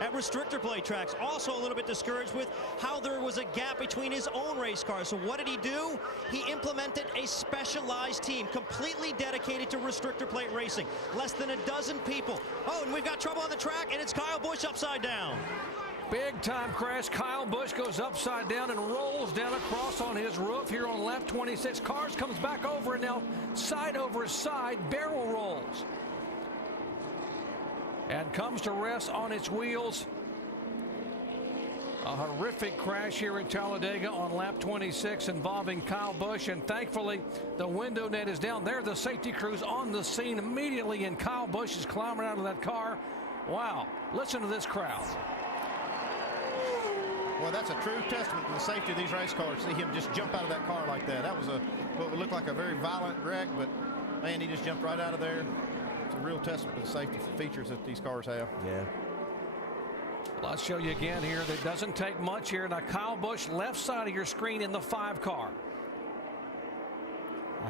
at restrictor plate tracks. Also a little bit discouraged with how there was a gap between his own race cars. So what did he do? He implemented a specialized team completely dedicated to restrictor plate racing. Less than a dozen people. Oh, and we've got trouble on the track, and it's Kyle Busch upside down. Big time crash. Kyle Busch goes upside down and rolls down across on his roof here on lap 26. Cars comes back over, and now side over side barrel rolls and comes to rest on its wheels. A horrific crash here in Talladega on lap 26 involving Kyle Busch, and thankfully the window net is down. There the safety crews on the scene immediately, and Kyle Busch is climbing out of that car. Wow, listen to this crowd. Well, that's a true testament to the safety of these race cars. See him just jump out of that car like that. That was what would look like a very violent wreck, but man, he just jumped right out of there. It's a real testament to the safety features that these cars have. Yeah. Well, I'll show you again here. That doesn't take much here. Now, Kyle Busch, left side of your screen in the 5 car.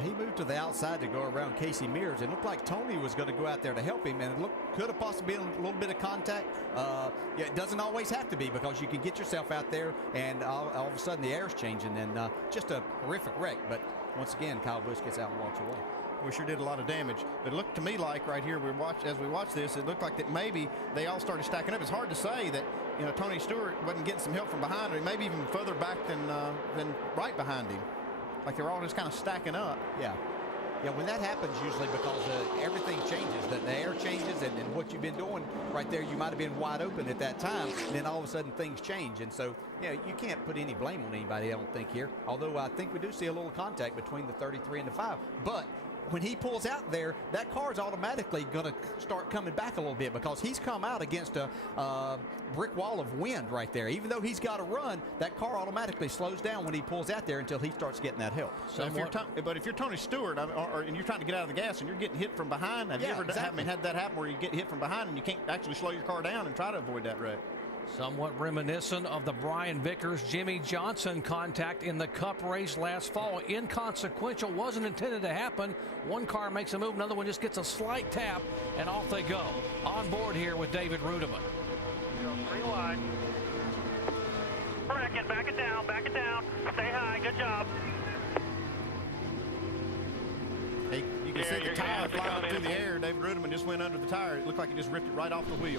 He moved to the outside to go around Casey Mears. It looked like Tony was going to go out there to help him, and it could have possibly been a little bit of contact. Yeah, it doesn't always have to be, because you can get yourself out there, and all of a sudden the air's changing, and just a horrific wreck. But once again, Kyle Busch gets out and walks away. We sure did a lot of damage. But it looked to me like right here, as we watch this, it looked like that maybe they all started stacking up. It's hard to say that, you know, Tony Stewart wasn't getting some help from behind, or maybe even further back than right behind him. Like they're all just kind of stacking up. Yeah. Yeah, when that happens, usually because everything changes, the air changes, and what you've been doing right there, you might have been wide open at that time, and then all of a sudden things change. And so, yeah, you can't put any blame on anybody, I don't think, here. Although I think we do see a little contact between the 33 and the 5. But when he pulls out there, that car is automatically going to start coming back a little bit, because he's come out against a brick wall of wind right there. Even though he's got to run, that car automatically slows down when he pulls out there until he starts getting that help. But if you're Tony Stewart, and you're trying to get out of the gas and you're getting hit from behind, have you ever had that happen where you get hit from behind and you can't actually slow your car down and try to avoid that wreck? Somewhat reminiscent of the Brian Vickers, Jimmy Johnson contact in the Cup race last fall. Inconsequential, wasn't intended to happen. One car makes a move, another one just gets a slight tap, and off they go. On board here with David Rudiman. 3 wide. Bracket, back it down, Stay high, good job. Hey, you can see the tire flying through the air. David Rudiman just went under the tire. It looked like he just ripped it right off the wheel.